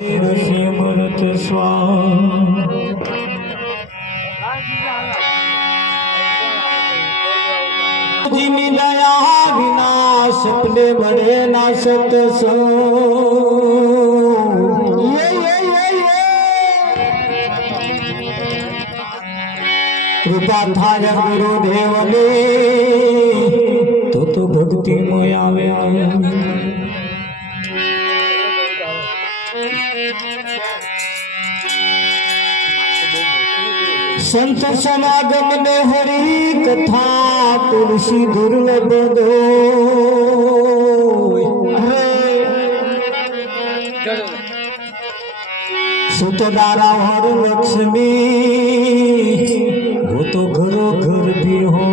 ऋषिमृत जिनी दया विनाश अपने बड़े ना सतसो कृपा थाय गुरुदेव ने तो भक्ति में आवे संत समागम ने हरि कथा तुलसी दुर्लभ दो सुतदारा और लक्ष्मी वो तो घरों घर भी हो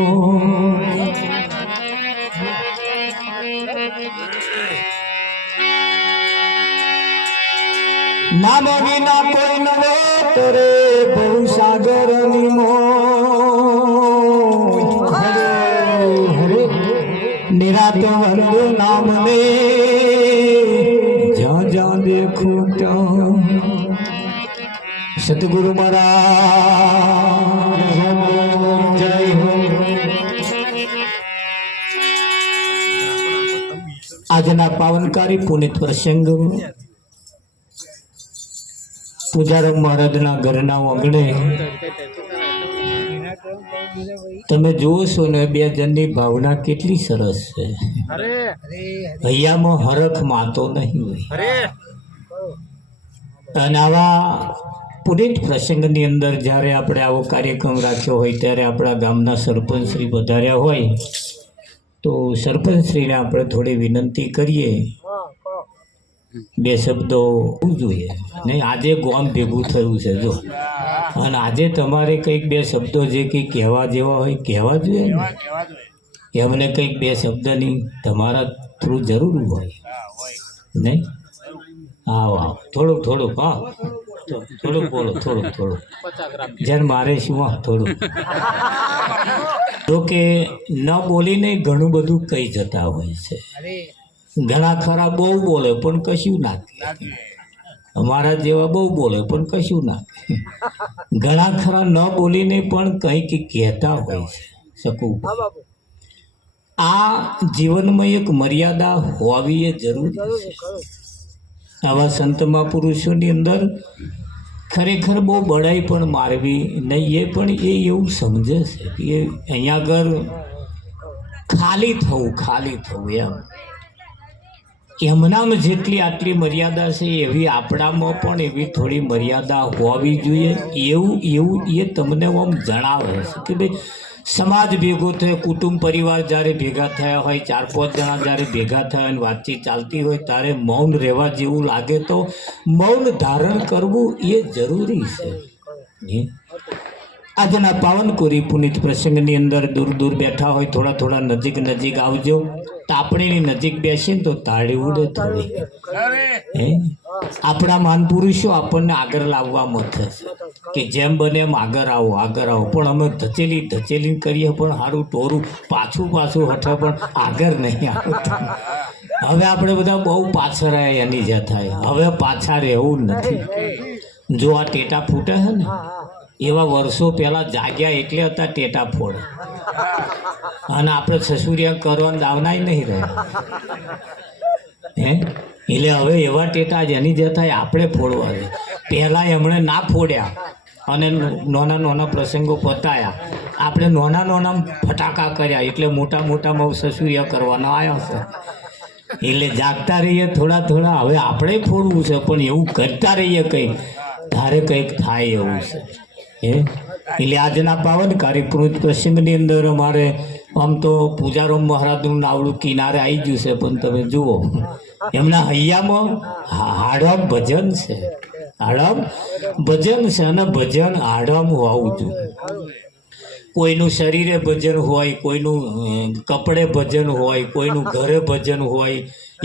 नाम विना कोई नवे तरे बहु सागर निमो हरे निरात वंदो नाम में जहाँ जहाँ देखो क्या सतगुरु महाराज जय हो। આજના પાવનકારી પુનિત પ્રસંગ પૂજારામ મહારાજના ઘરના આંગણે તમે જુઓ છો ને બે જણની ભાવના કેટલી સરસ છે. હૈયામાં હરખ માતો નહીં હોય અને આવા પુનિત પ્રસંગની અંદર જ્યારે આપણે આવો કાર્યક્રમ રાખ્યો હોય ત્યારે આપણા ગામના સરપંચ શ્રી પધાર્યા હોય તો સરપંચ શ્રીને આપણે થોડી વિનંતી કરીએ બે શબ્દો જોઈએ. નહીં આજે ગામ ભેગું થયું છે જો અને આજે તમારે કંઈક બે શબ્દો જે કંઈક કહેવા જેવા હોય કહેવા જોઈએ ને એમને કંઈક બે શબ્દની તમારા થ્રુ જરૂર હોય નહીં. આવો આવો થોડુંક થોડુંક હા થોડુંક બોલો થોડુંક જ્યારે મારે શું હા થોડુંક જો કે ન બોલીને ઘણું બધું કહી જતા હોય છે. ઘણા ખરા બહુ બોલે પણ કશું ના કહે, અમારા જેવા બહુ બોલે પણ કશું ના કહે. ઘણા ખરા ન બોલીને પણ કંઈક કહેતા હોય છે શકું. આ જીવનમાં એક મર્યાદા હોવી એ જરૂરી છે. આવા સંત મહાપુરુષોની અંદર ખરેખર બહુ બડાઈ પણ મારવી નહીં. એ પણ એ એવું સમજે છે કે અહીંયા આગળ ખાલી થવું એમ એમનામાં જેટલી આટલી મર્યાદા છે એવી આપણામાં પણ એવી થોડી મર્યાદા હોવી જોઈએ. એવું એ તમને આમ જણાવે છે કે ભાઈ સમાજ ભેગો થયો, કુટુંબ પરિવાર જ્યારે ભેગા થયા હોય, 4-5 જણા જ્યારે ભેગા થયા અને વાતચીત ચાલતી હોય ત્યારે મૌન રહેવા જેવું લાગે તો મૌન ધારણ કરવું એ જરૂરી છે. આજના પાવનકોરી પુનિત પ્રસંગની અંદર દૂર બેઠા હોય થોડા નજીક આવજો. તાપણીની નજીક બેસીને તો તાળી ઉડે થોડી. આપણા મહાન પુરુષો આપણને આગળ લાવવામાં થશે કે જેમ બને એમ આગળ આવો પણ અમે ધચેલી કરીએ પણ સારું ટોરું પાછું હઠે પણ આગળ નહીં આવતું. હવે આપણે બધા બહુ પાછળ આવ્યા એની જે થાય હવે પાછા રહેવું નથી. જો આ ટેટા ફૂટે છે ને એવા વર્ષો પહેલાં જાગ્યા એટલે હતા ટેટા ફોડે અને આપણે સસુરિયા કરવાના દાવનાય નહીં રહ્યા એટલે હવે એવા ટેટા જેની જે થાય આપણે ફોડવા છે. પહેલાં એમણે ના ફોડ્યા અને નાના પ્રસંગો પતાયા, આપણે નાના ફટાકા કર્યા એટલે મોટામાં સસુરિયા કરવાના આવ્યા છે. એટલે જાગતા રહીએ થોડા હવે આપણે ફોડવું છે પણ એવું કરતા રહીએ કંઈક ધારે કંઈક થાય એવું છે. એટલે આજના પાવનકારી પુનિત પ્રસંગની અંદર અમારે આમ તો પૂજારામ મહારાજનું નાવડું કિનારે આવી ગયું છે પણ તમે જુઓ એમના હૈયામાં હાડમ ભજન છે અને ભજન હાડમ હોવું જોઈએ. કોઈનું શરીરે ભજન હોય, કોઈનું કપડે ભજન હોય, કોઈનું ઘરે ભજન હોય,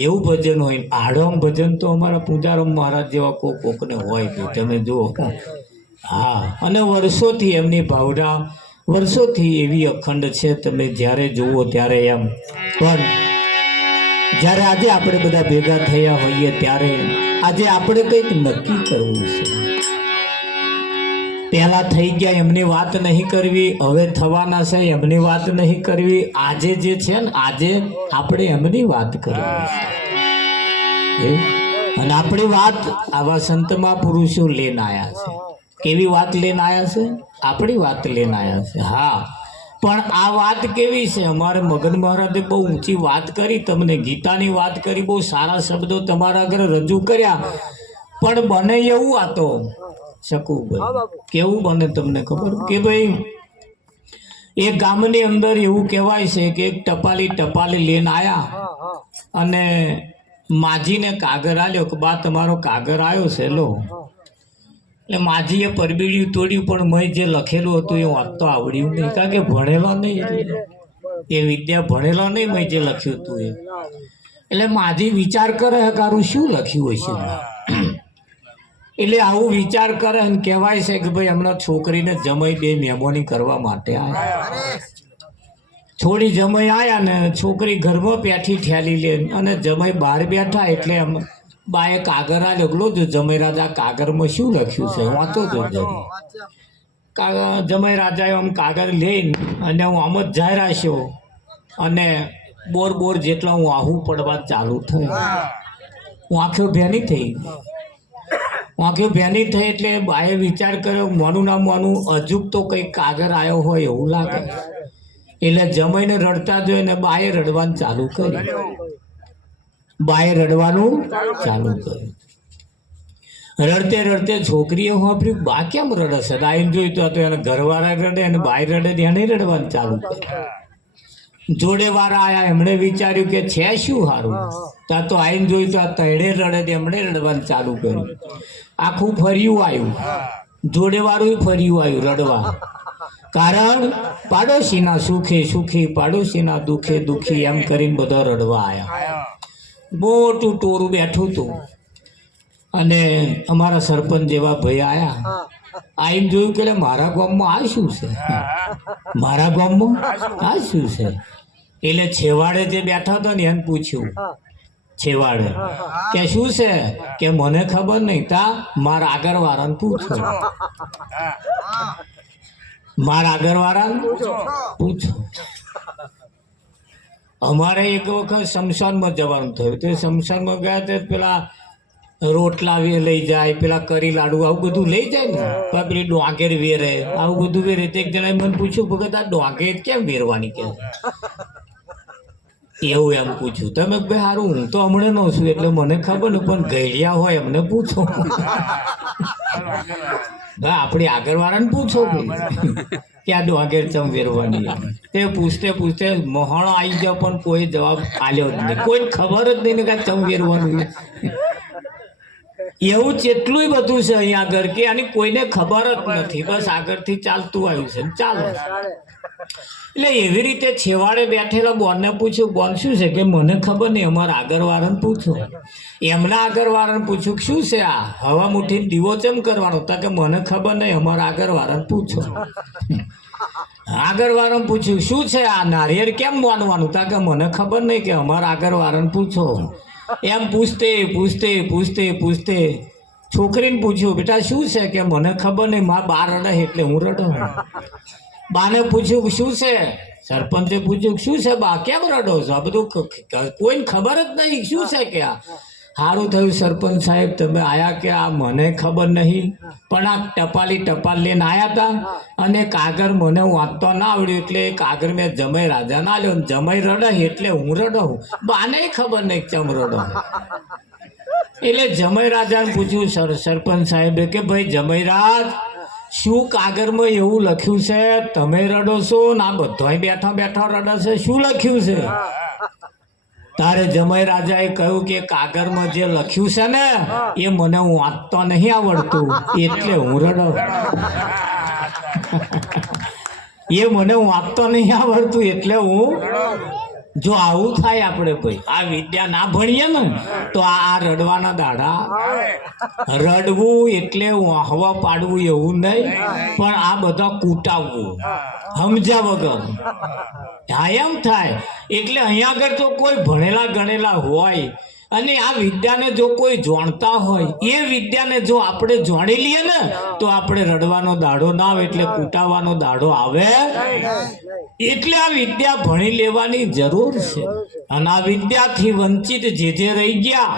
એવું ભજન હોય. હાડમ ભજન તો અમારા પૂજારામ મહારાજ જેવા કોકને હોય તો તમે જુઓ. હા અને વર્ષોથી એમની ભાવના વર્ષોથી એવી અખંડ છે તમે જ્યારે જુઓ ત્યારે એમ. પણ જ્યારે આજે આપણે બધા ભેગા થયા હોઈએ ત્યારે આજે આપણે કંઈક નક્કી કરવું છે. પહેલા થઈ ગયા એમની વાત નહીં કરવી, હવે થવાના છે એમની વાત નહીં કરવી. આજે જે છે ને આજે આપણે એમની વાત કરવી છે. અને આપણી વાત આવા સંતમાં પુરુષો લઈને આવ્યા છે. કેવી વાત લઈને આવ્યા છે? આપણી વાત લઈને આવ્યા છે. હા, પણ આ વાત કેવી છે? અમારે મગન મહારાજે બહુ ઊંચી વાત કરી, તમને ગીતાની વાત કરી, બહુ સારા શબ્દો તમારા આગળ રજૂ કર્યા. પણ બને એવું આ તો શકુભાઈ, કેવું બને તમને ખબર? કે ભાઈ એ ગામની અંદર એવું કહેવાય છે કે એક ટપાલી લઈને આવ્યા અને માજીને કાગર આલ્યો કે બા તમારો કાગર આવ્યો છે લો. એટલે માજીએ પરબીડિયું તોડ્યું, પણ મેં જે લખેલું હતું એ વાંચતો આવડ્યું નહીં, કારણ કે ભણેલો નહીં, એટલે એ વિદ્યા ભણેલો નહીં. મેં જે લખ્યું હતું એ એટલે માજી વિચાર કરે કારું શું લખ્યું હશે. એટલે આવું વિચાર કરે અને કહેવાય છે કે ભાઈ હમણાં છોકરીને જમાઈ બે મહેમાની કરવા માટે આવ્યા. થોડી જમાઈ આવ્યા ને છોકરી ઘરમાં પેઠી ઠેલી લે અને જમાઈ બહાર બેઠા. એટલે એમ બાએ કાગર આ લખલો જો જમાઈ રાજા કાગરમાં શું લખ્યું છે વાંચો તો જરી. જમાઈ રાજાએ આમ કાગર લઈને અને હું આમ જ જાય રાખ્યો અને બોર જેટલા હું આહું પડવા ચાલુ થઈ. હું આંખો ભેની થઈ એટલે બાએ વિચાર કર્યો મોનું ના મોનું અજુક તો કંઈક કાગર આવ્યો હોય એવું લાગે. એટલે જમાઈને રડતા જોઈને બાએ રડવાનું ચાલુ કર્યું. રડતે છોકરીએ વાપર્યું બા કેમ રડે છે. આઈને જોયું તો એને ઘરવાળા રડે અને બાય રડે એને રડવાનું ચાલુ કર્યું. જોડે વાળા આયા, એમણે વિચાર્યું કે છે શું સારું. ત્યાં તો આઈને જોયું તો આ તૈડે રડે, એમણે રડવાનું ચાલુ કર્યું. આખું ફર્યું આવ્યું, જોડે વાળું ફર્યું આવ્યું રડવા. કારણ પાડોશીના સુખે સુખી, પાડોશીના દુખે દુખી એમ કરીને બધા રડવા આવ્યા. મોટું ટોરું બેઠું હતું અને અમારા સરપંચ જેવા ભાઈ આયા. આઈને જોયું કે મારા ગામમાં આ શું છે, મારા ગામમાં આ શું છે. એટલે છેવાડે જે બેઠા હતા ને એને પૂછ્યું, છેવાડે કે શું છે? કે મને ખબર નહીં, તા મારા આગળ વાળાને પૂછો, મારા આગળ વાળાને પૂછો. અમારે એક વખત શમશાનમાં જવાનું થયું. તે શમશાનમાં ગયા તે પેલા રોટલા લઈ જાય, પેલા કરી લાડુ આવું બધું લઈ જાય ને, પેલી ડોંગેર વેરે આવું બધું વેરે. એક જણાએ મને પૂછ્યું ભગત આ ડોંગેર કેમ વેરવાની કે એવું એમ પૂછ્યું. તમે ભાઈ સારું હું તો હમણાં નો છું એટલે મને ખબર ને, પણ ગઈડિયા હોય એમને પૂછો. ભાઈ આપણી આગળ વાળાને પૂછો કે આ ડોંગેર ચમ વેરવાની. તે પૂછતે મોહણો આવી ગયો પણ કોઈ જવાબ આલ્યો જ નહીં. કોઈ ખબર જ નહીં ને કે ચમ વેરવાનું. એવું જેટલું બધું છે અહીંયા આગળ કે આની કોઈને ખબર જ નથી. બસ આગળથી ચાલતું આવ્યું છે, ચાલો. એટલે એવી રીતે છેવાડે બેઠેલા બોનને પૂછ્યું, બોન શું છે? કે મને ખબર નહીં, અમારા આગળ વાળાને પૂછો. એમના આગળ વાળાને પૂછ્યું શું છે આ હવા મુઠ્ઠી દીવો કેમ કરવાનો? તા કે મને ખબર નહીં, અમારા આગળ વાળાને પૂછો. આગળ વાળાને પૂછ્યું શું છે આ નારિયેળ કેમ બાંધવાનું? તા કે મને ખબર નહીં, કે અમારા આગળ વાળાને પૂછો. એમ પૂછતે છોકરીને પૂછ્યું બેટા શું છે? કે મને ખબર નહીં, મારા બા રડે એટલે હું રડું. બાને પૂછ્યું શું છે? સરપંચે પૂછ્યું શું છે બા કેમ રડો છો? આ બધું કોઈને ખબર જ નહીં શું છે. કે આ સારું થયું સરપંચ સાહેબ તમે આયા, કે આ મને ખબર નહીં, પણ આ ટપાલ લઈને આવ્યા હતા અને કાગર મને વાંચતો ના આવડ્યું એટલે કાગર મેં જમાઈ રાજા ના લ્યો. જમાઈ રડે એટલે હું રડું. બાને ખબર નહીં ચમ રડો. એટલે જમાઈ રાજાને પૂછ્યું સરપંચ સાહેબે કે ભાઈ જમાઈ રાજ શું કાગરમાં એવું લખ્યું છે તમે રડો છો ને આ બધાય બેઠા રડે છે, શું લખ્યું છે? તારે જમાઈ રાજાએ કહ્યું કે કાગરમાં જે લખ્યું છે ને એ મને વાંચતો નહીં આવડતું એટલે હું રડો. એ મને વાંચતો નહીં આવડતું એટલે હું. જો આવું થાય આપણે ભાઈ આ વિદ્યા ના ભણીએ ને તો આ રડવાના દાડા. રડવું એટલે વાહવા પાડવું એવું નહીં, પણ આ બધા કૂટાવવું સમજ્યા વગર. હા એમ થાય. એટલે અહીંયા આગળ તો કોઈ ભણેલા ગણેલા હોય અને આ વિદ્યાને જો કોઈ જાણતા હોય, એ વિદ્યાને જો આપણે જાણી લઈએ ને તો આપણે રડવાનો દાડો ના આવે, એટલે કૂટાવાનો દાડો આવે. એટલે આ વિદ્યા ભણી લેવાની જરૂર છે. અને આ વિદ્યાથી વંચિત જે રહી ગયા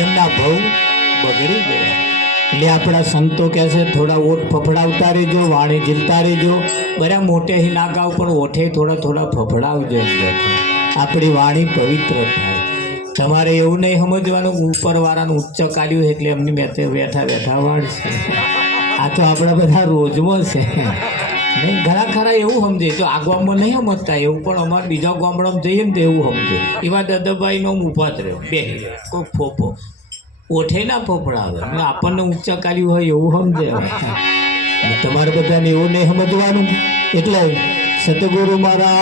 એમના ભવ બગડી ગયા. એટલે આપણા સંતો કહે છે થોડા ઓઠ ફફડાવતા રહેજો, વાણી ઝીલતા રહેજો. બરા મોટે હી ના ગાવ પણ ઓઠે થોડા ફફડાવજો, આપણી વાણી પવિત્ર થાય. તમારે એવું નહીં સમજવાનું ઉપરવાળાનું ઉચ્ચ કાઢ્યું એટલે એમની બેઠા વાળશે. આ તો આપણા બધા રોજમાં છે. નહીં ઘણા ખરા એવું સમજે, તો આ ગામમાં નહીં સમજતા એવું, પણ અમારે બીજા ગામડામાં જઈએ ને તો એવું સમજે. એવા દાદાભાઈનો ઉભા જ રહ્યો બે કોઈ ફોફો ઓઠે ના ફોફડાવે, આપણને ઊંચા કાઢ્યું હોય એવું સમજે. તમારે બધાને એવું નહીં સમજવાનું. એટલે સતગુરુ મહારાજ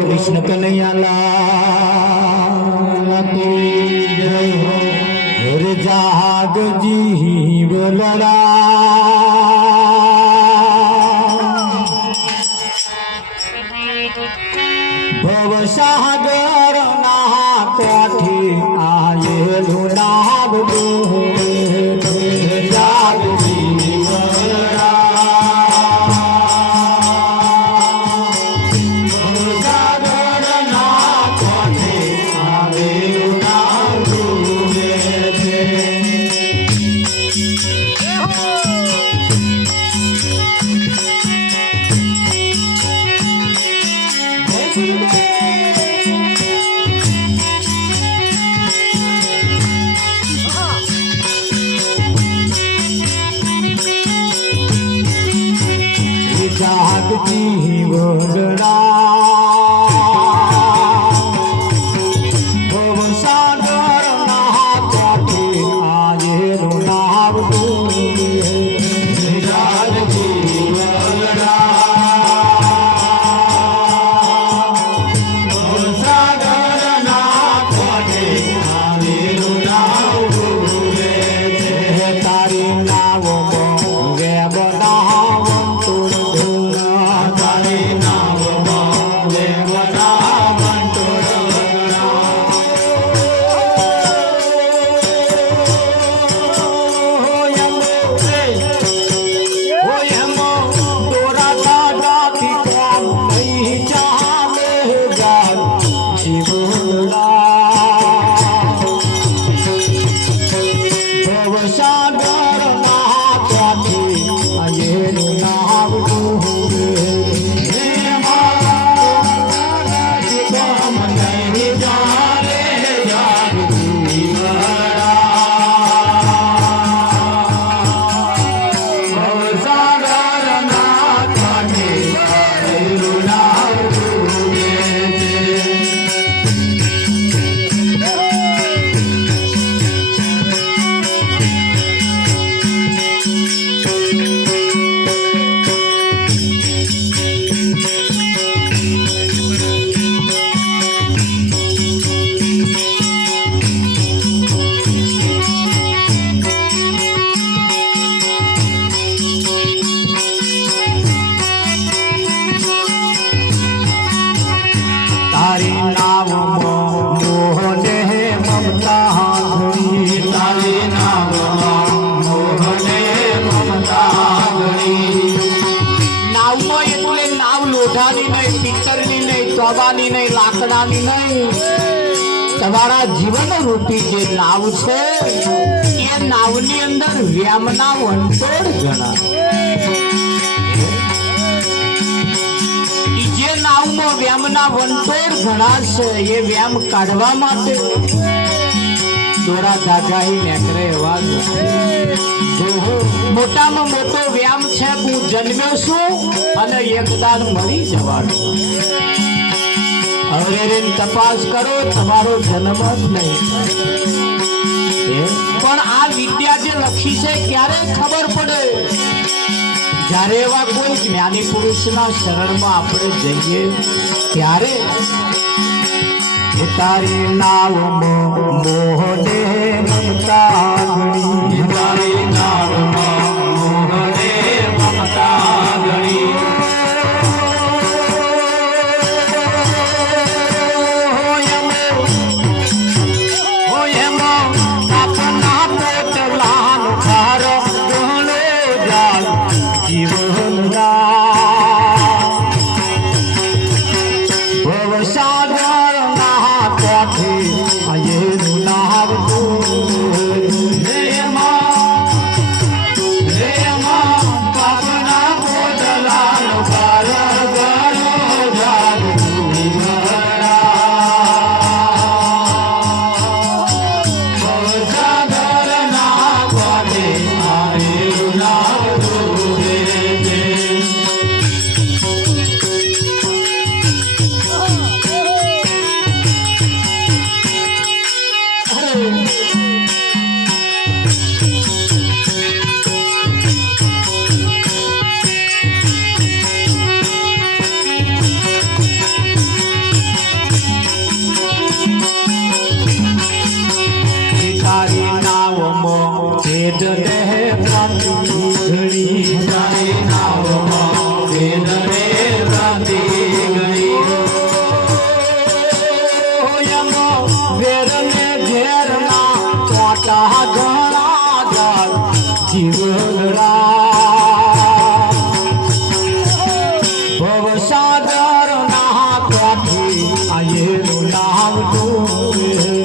કૃષ્ણ કનૈયા જય હો. હર જાગ જીવ લડા ભવસાગર ના કાઠી આયેલું નામ જાગ જીવ લડા. જાગ જીવ ભવસાગર ના કાઠે આયેલું નામ જાગ જીવ ભવસાગર ના કાઠે આયેલું નામ તારી નાવ ગે બનાવ તવાની નહીં, લાકડાની નહીં, તમારા જીવન રૂપી જે નાવ છે એ નાવની અંદર વ્યામના વંટોળ ઘણા. જે નાવમાં વ્યામના વંટોળ ઘણા છે એ વ્યામ કાઢવા માટે દોરા ધાગાઈ નેકરે એવા મોટામાં મોટો વ્યામ છે હું જન્મ્યો છું અને એકદાન મળી જવાનું. હવે તપાસ કરો તમારો જન્મ જ નહીં. પણ આ વિદ્યા જે લખી છે ક્યારે ખબર પડે? જ્યારે એવા કોઈ જ્ઞાની પુરુષના શરણમાં આપણે જઈએ ત્યારે. તારી નાવ મોહને મમતા ગણી, તારી નાવ મોહને મમતા ગણી. આયેલું નાવતું રે માં પાપના પોટલાનો ભાર ગણો જાગતું ભવસાગરના કાંઠે આયેલું નાવતું રે તારી નાવમાં વેદ ને ભ્રાંતિ ઘણી તારી નાવમાં વેદ ને ભ્રાંતિ ઘણી વેદ ને ઘેરના કાંટા ઘણા જાત જીવનરા ભવસાગર ના કાંઠે આયેલું નાવતું રે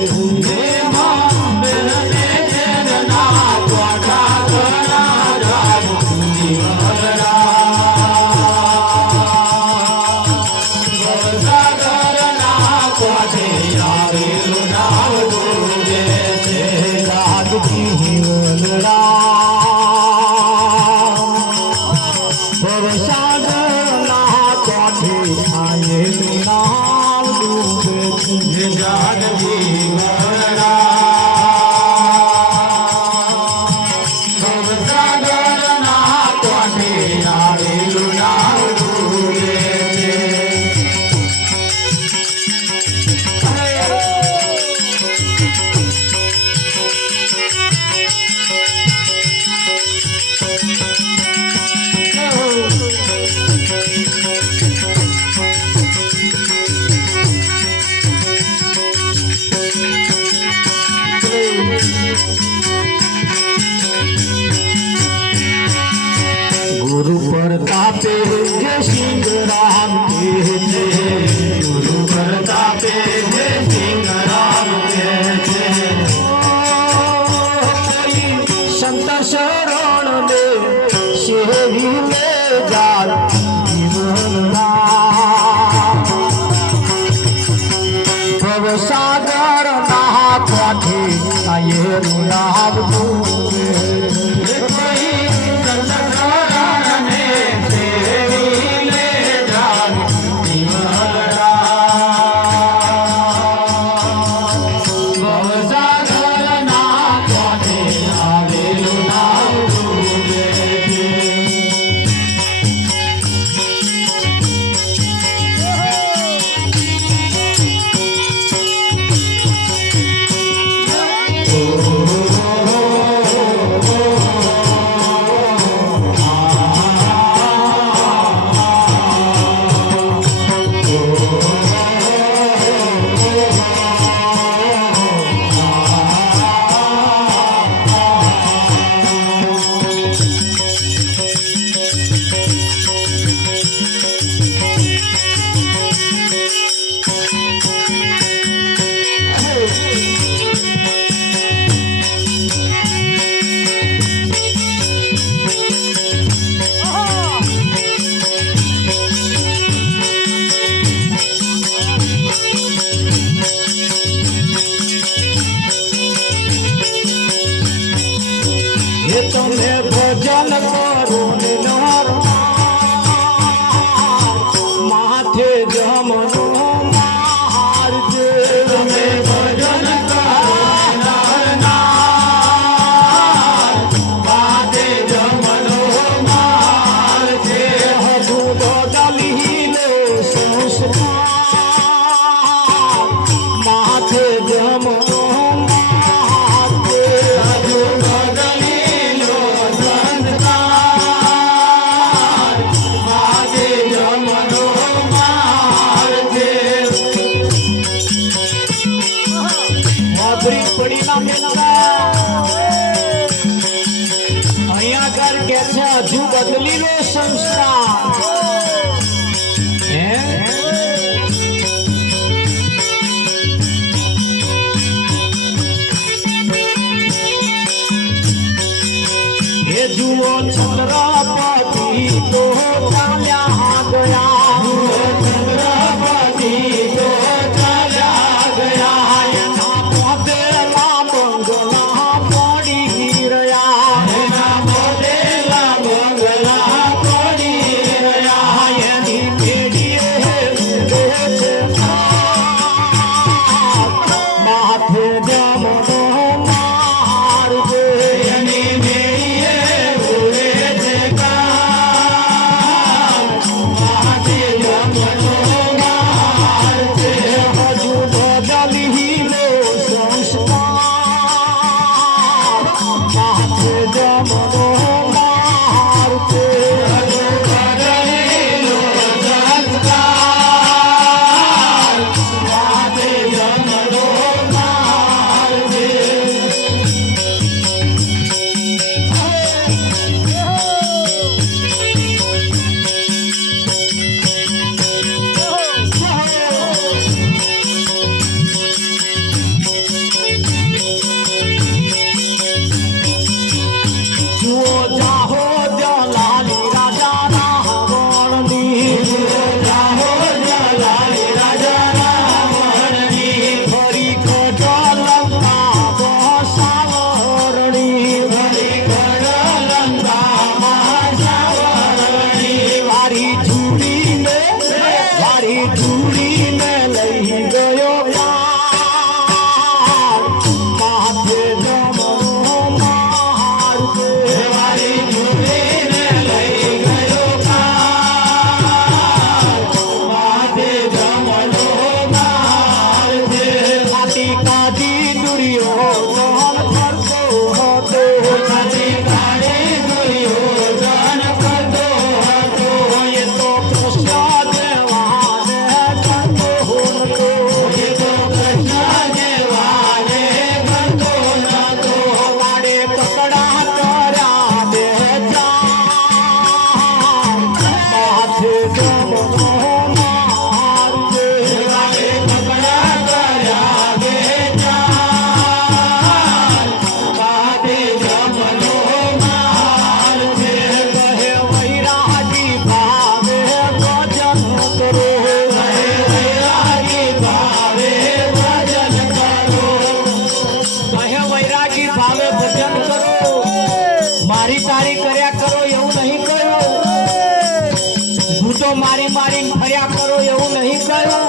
गुरु प्रतापे जय सिंह राम के जय गुरु प्रतापे जय सिंह राम के जय संत शरण ने सेवी ले जाल जीवनरा भवसागर ना कांठे आયેલું નાવતું તમે ભજન કરો માથે જમનો મારજે તમે ભજન કરો માથે જમનો મારજે હજુ બદલી લે સંસ્કાર માથે જમનો અહીંયા કર કે છે હજુ બદલી લો સંસ્કાર દુર્યોધન કરતો હતો છત્રી કાઢી દુર્યોધન કરતો હતો એ તો કૃષ્ણ દેવાને કરતો હતો એ તો કૃષ્ણ દેવાને કરતો નતો વાડે પકડા કર્યા બે જામ માથે જમનો મારજે વાડે પકડા કર્યા બે જામ માથે જમનો મારજે કહે વૈરાગી ભાવે ભજન કરો કહે વૈરાગી ભાવે ભજન કરો કહે વૈરાગી ભાવે ભજન કરો મારી તારી કર્યા કરો એવું નહીં કહ્યું ભૂતો મારી મારી ફર્યા કરો એવું નહીં કહ્યું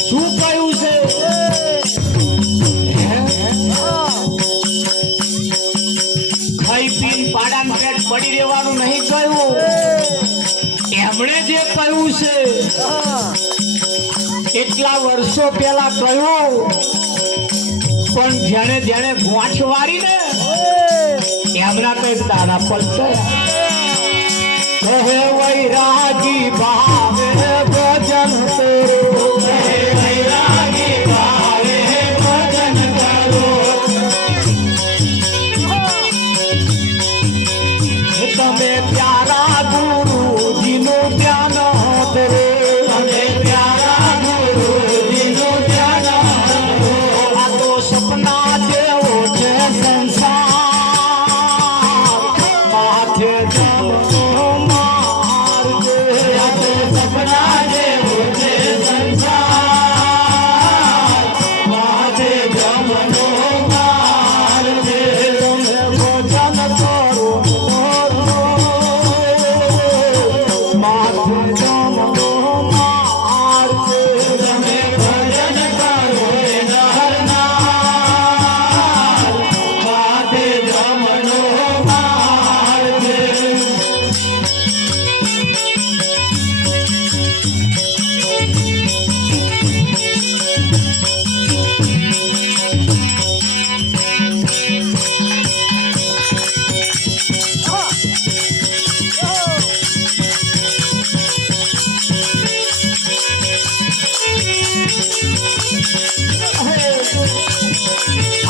શું કહ્યું છે ખાઈ પીને પાડાને પેટ પડી રહેવાનું નહીં કહ્યું એમણે જે કહ્યું છે એટલા વર્ષો પહેલા કહ્યું પણ જેને જેને ગોંચ વાળી ને એમના કઈ તારા પલટયા કહે વૈરાગી ભાવે ભજન કરો કહે વૈરાગી ભાવે ભજન કરો તમે પ્યારા ગુરુજીનું ધ્યાન કરો તમે પ્યારા ગુરુજીનું ધ્યાન કરો આ તો સપના જેવો છે સંસાર માથે જમનો મારજે આ તો સપના જેવો છે સંસાર માથે જમનો મારજે તમે ભજન કરો માથે જમનો મારજે તમે ભજન કરો નરનાર માથે જમનો મારજે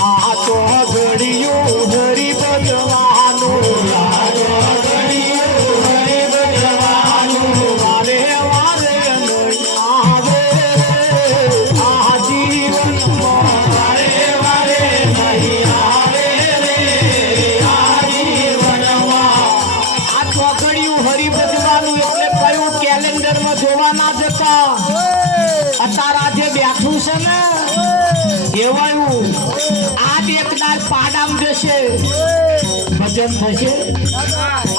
આ તો ઘડિયું હરી ભજવાનું આ તો ઘડિયું હરી ભજવાનું વારે વારે નહીં આવે આ જીવનમાં વારે વારે નહીં આવે રે આ જીવનમાં આ તો ઘડિયું હરી ભજવાનું એટલે કયું કેલેન્ડરમાં જોવા ના જતા અત્યારે આજે બેઠું છે ને એવાયું આજ એક દાડ પાડામ જશે ભજન થશે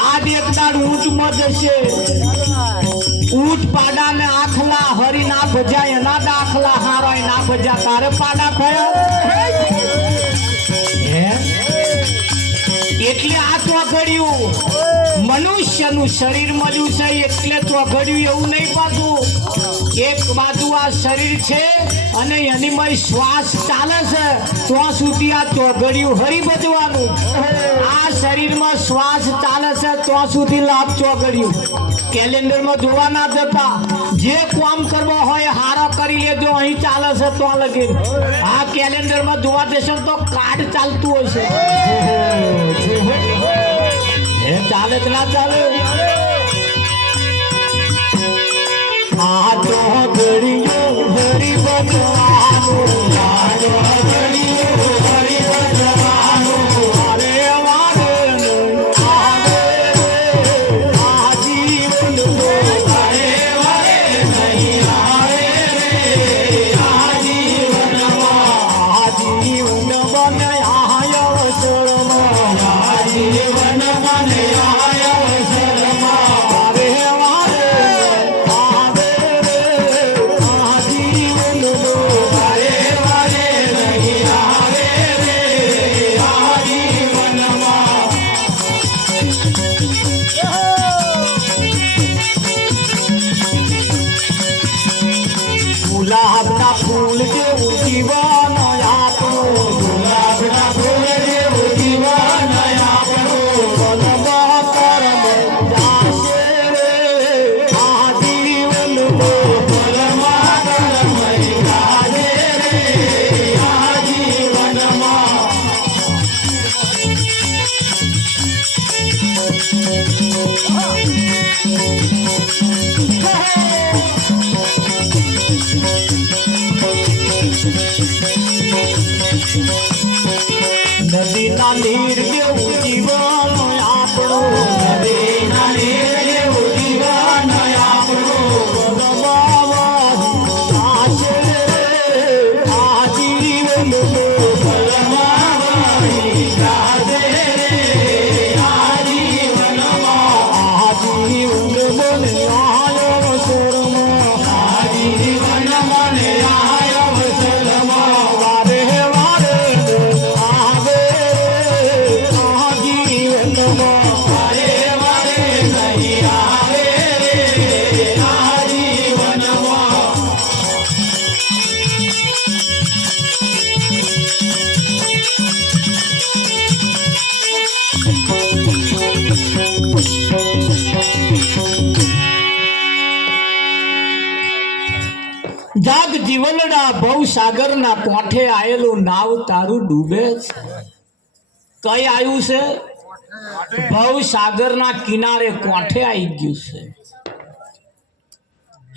આજ એક દાડ ઊંટમાં જશે ઊંટ પાડાને આખલા હરી ના ભજાય એના દાખલા હારાય ના ભજા તારે પાડા થયા હે એટલે આ ચોઘડિયું મનુષ્યનું શરીર મળ્યું છે એટલે ચોઘડિયું એવું નહીં પાછું એક બાજુ આ શરીર છે અને એની માં શ્વાસ ચાલે છે ત્યાં સુધી આ ચોઘડિયું હરી ભજવાનું આ શરીરમાં શ્વાસ ચાલે છે ત્યાં સુધી લાભ ચોઘડિયું કેલેન્ડરમાં જોવા ના જતા જે કામ કરવો હોય હારો કરી લેજો અહીં ચાલે છે તો લગી આ કેલેન્ડરમાં જોવા જશો તો કાર્ડ ચાલતું હશે એ ચાલે જ ના ચાલે આ તો ઘડિયું હરી ભજવાનું આ તો ઘડિયું હરી ભજવાનું વારે વારે નહીં આવે આ જીવન વારે વારે નહીં આવે આ જીવનમાં બને આય અવસરમાં આ જીવન બને આય અવસરમાં વારે વારે આવે રે આ જીવન વારે વારે નદીના નીર જેવું જીવન આપણું, નદીના નીર જેવું જીવન આપણું, આ જીવન બલમાવાળી ગાજે રે, આ જીવન મને આયો શરમા, આ જીવન મને આયો શરમા, વારે વારે આવે આ જીવનમાં, વારે વારે નહીં આવે રે આ જીવનમાં. જાગ જીવનડા ભવ સાગરના કોઠે આયેલું નાવ તારું ડૂબે છે. કઈ આવ્યું છે? ભવ સાગરના કિનારે કોઠે આવી ગયું છે.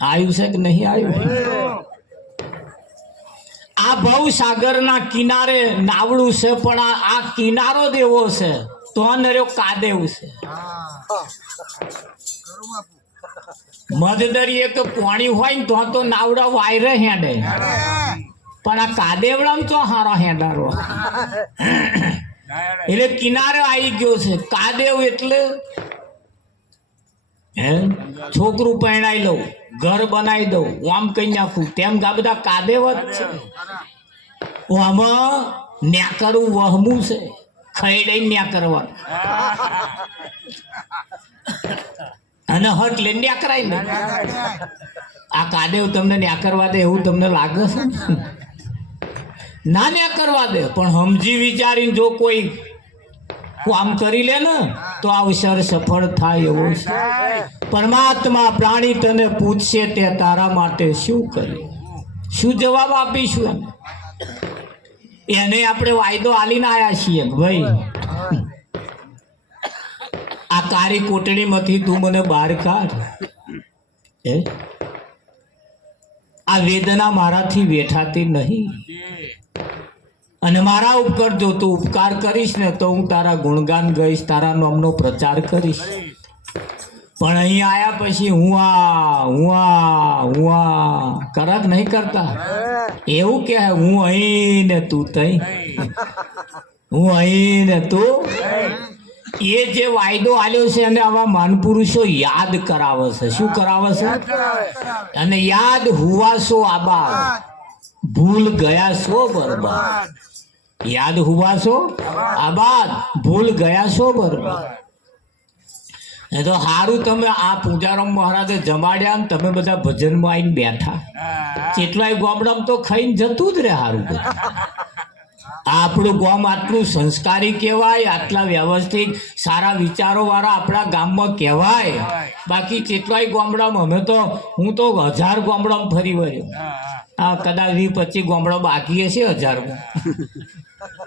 આવ્યું છે કે નહીં આવ્યું? આ ભવ સાગરના કિનારે નાવડું છે, પણ આ કિનારો જ એવો છે તો નર્યો કાદેવ છે. મધદરીએ તો પાણી હોય ને તો નાવડા વાયરે હેડે, પણ આ કાદેવડામાં તો હારો હેડારો. એટલે કિનારે આવી ગયો છે. કાદેવ એટલે છોકરું પરણાઈ લઉં, ઘર બનાવી દઉં, આમ કઈ નાખું, તેમ આ બધા કાદેવ જ છે. આમાં ન્યાકરવું વહમું છે, ખૈડે ન્યા કરવાનું અને હટ લઈને ન્યા કરાય ને. આ કાદેવ તમને ન્યા કરવા દે એવું તમને લાગે છે? ના ન્યા કરવા દે, પણ સમજી વિચારીને જો કોઈ કામ કરી લે ને તો અવસર સફળ થાય એવો છે. પરમાત્મા પ્રાણી તને પૂછશે તે તારા માટે શું કર્યું, શું જવાબ આપીશું? એને આપણે વાયદો આલીને આવ્યા છીએ ભાઈ, આ કારી કોટડીમાંથી તું મને બહાર કાઢ. આ વેદના મારાથી વેઠાતી નહીં, અને મારા ઉપર જો તું ઉપકાર કરીશ ને તો હું તારા ગુણગાન ગઈશ, તારા નામનો પ્રચાર કરીશ. પણ અહીં આયા પછી હું કરક નહીં કરતા. એવું કે હું અહીં ને તું તઈ, હું અહીં ને તું. એ જે વાયદો આલ્યો છે અને આવા માનપુરુષો યાદ કરાવે છે. શું કરાવે છે? અને યાદ હુવાસો આબાદ, ભૂલ ગયા છો બરબાદ. યાદ હુવાસો આબાદ, ભૂલ ગયા છો બરબાદ. એ તો સારું તમે આ પૂજારામ મહારાજે જમાડ્યા ને તમે બધા ભજનમાં આવીને બેઠા. કેટલાય ગામડામાં તો ખાઈને જતું જ રે સારું. આપણું ગામ આટલું સંસ્કારી કહેવાય, આટલા વ્યવસ્થિત સારા વિચારો વાળા આપણા ગામમાં કહેવાય. બાકી કેટલાય ગામડામાં અમે તો હું તો 1000 ગામડામાં ફરી વળ્યો. હા, કદાચ 20-25 ગામડા બાકી હશે 1000માં.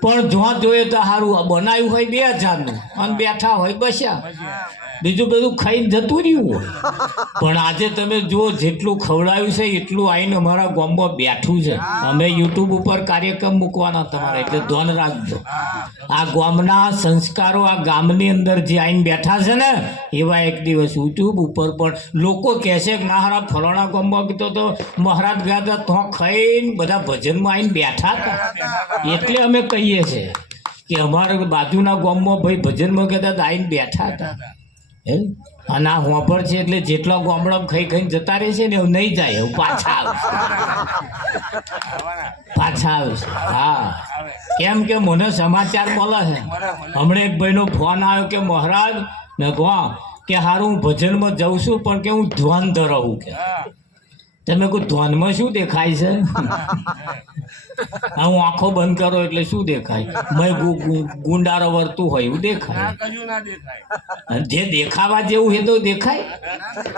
પણ જો જોઈએ તો સારું બનાવ્યું હોય 2000નું અને બેઠા હોય બસ્યા, બીજું બધું ખાઈને જતું રહ્યું હોય. પણ આજે તમે જુઓ જેટલું ખવડાવ્યું છે એટલું આવીને અમારા ગામમાં બેઠું છે. અમે યુટ્યુબ ઉપર કાર્યક્રમ મૂકવાના તમારે, એટલે ધ્યાન રાખજો. આ ગામના સંસ્કારો આ ગામની અંદર જે આવીને બેઠા છે ને એવા એક દિવસ યુટ્યુબ ઉપર પણ લોકો કહેશે કે ના હારા ફલાણા ગામમાં કીધો તો મહારાજ ગયા હતા તો ખાઈને બધા ભજનમાં આવીને બેઠા હતા. એટલે અમે કહીએ છીએ કે અમારા બાજુના ગામમાં ભાઈ ભજનમાં કહેતા હતા આવીને બેઠા હતા. અને આ હોપર છે એટલે જેટલા ગામડા ખાઈ ખાઈને જતા રહેશે ને એવું નહીં જાય, એવું પાછા આવશે. હા, કેમ કે મને સમાચાર મળે છે. હમણાં એક ભાઈનો ફોન આવ્યો કે મહારાજ ને કે હારું હું ભજનમાં જાઉં છું પણ કે હું ધ્યાન ધરાવું. કે તમે કોઈ ધ્યાનમાં શું દેખાય છે? હું આંખો બંધ કરો એટલે શું દેખાય? મેં ગુંડારો વર્તું હોય એવું દેખાય. જે દેખાવા જેવું એ તો દેખાય.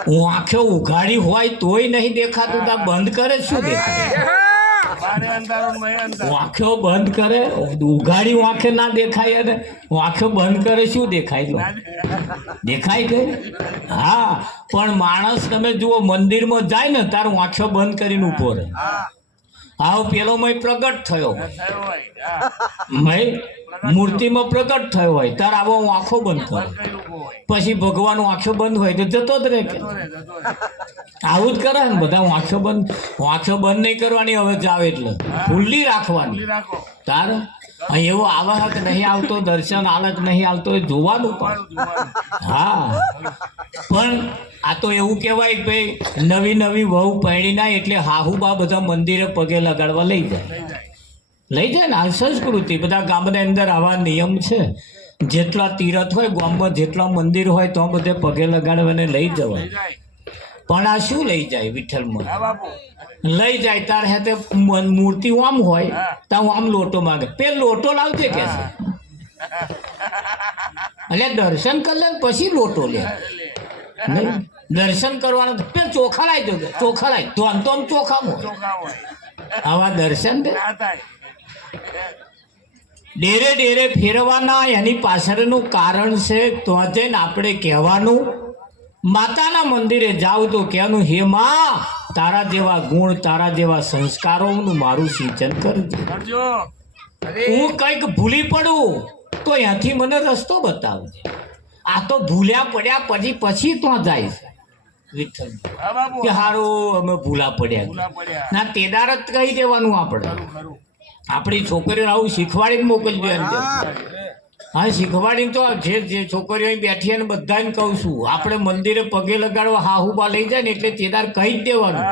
હું આંખો ઉઘાડી હોય તોય નહીં દેખાતું, તો બંધ કરે શું દેખાય? આંખો બંધ કરે, ઉઘાડી આંખે ના દેખાય, અને આંખો બંધ કરે શું દેખાય? દેખાય કે? હા, પણ માણસ તમે જુઓ મંદિરમાં જાય ને તારું આંખો બંધ કરીને ઉભો રહે, આવો પેલો મય પ્રગટ થયો થયો હોય હા મય મૂર્તિમાં પ્રગટ થયો હોય તાર આવો હું આંખો બંધ કરું કઈ ઊભો હોય પછી ભગવાન આંખો બંધ હોય તો જતો જ રહે કે જતો રે આવું જ કરે ને બધા આંખો બંધ નહીં કરવાની હવે જાવ એટલે ખુલ્લી રાખવાની ખુલ્લી રાખો તાર અહીં એવો આવે હે કે નહીં આવતો દર્શન આલે કે નહીં આવતો એ જોવાનું પણ જોવાનું હા પણ આ તો એવું કહેવાય કે ભાઈ નવી નવી વહુ પરણી ના એટલે હાહુબા બધા મંદિરે પગે લગાડવા લઈ જાય લઈ જાય ને આ સંસ્કૃતિ બધા ગામની અંદર આવા નિયમ છે જેટલા તીરથ હોય ગામમાં જેટલા મંદિર હોય તો બધે પગે લગાડવાને લઈ જવાય લઈ જાય પણ આ શું લઈ જાય વિઠ્ઠલમાં હા બાપુ લઈ જાય તાર હાથે મૂર્તિ આમ હોય તો હું આમ લોટો માગે પેલ લોટો લાવજે કે છે એટલે દર્શન કરી લે ને પછી લોટો લે નહીં દર્શન કરવાનું પેલ ચોખા લાવી દો ચોખા લાવી તો આમ ચોખામાં ચોખા હોય આવા દર્શન દે ના થાય ડેરે ડેરે ફેરવાના એની પાછળનું કારણ છે તો જઈને આપણે કહેવાનું માતાના મંદિરે જાવ તો કહેવાનું હે માં તારા જેવા ગુણ તારા જેવા સંસ્કારોનું મારું સિંચન કરજે કરજો અરે હું કંઈક ભૂલી પડું તો અહીંયાથી મને રસ્તો બતાવજે આ તો ભૂલ્યા પડ્યા પછી તો જાય છે વિઠ્ઠલ હા બાપુ કે હારું અમે ભૂલા પડ્યા ભૂલા પડ્યા ના તેદાર જ કહી દેવાનું આપણે ખરું ખરું આપણી છોકરીઓને આવું શીખવાડીને મોકલજો એમ કે હા શીખવાડીને તો જે છોકરીઓ અહીં બેઠી અને બધાને કહું છું આપણે મંદિરે પગે લગાડવા હાહુબા લઈ જાય ને એટલે તેદાર કહી જ દેવાનું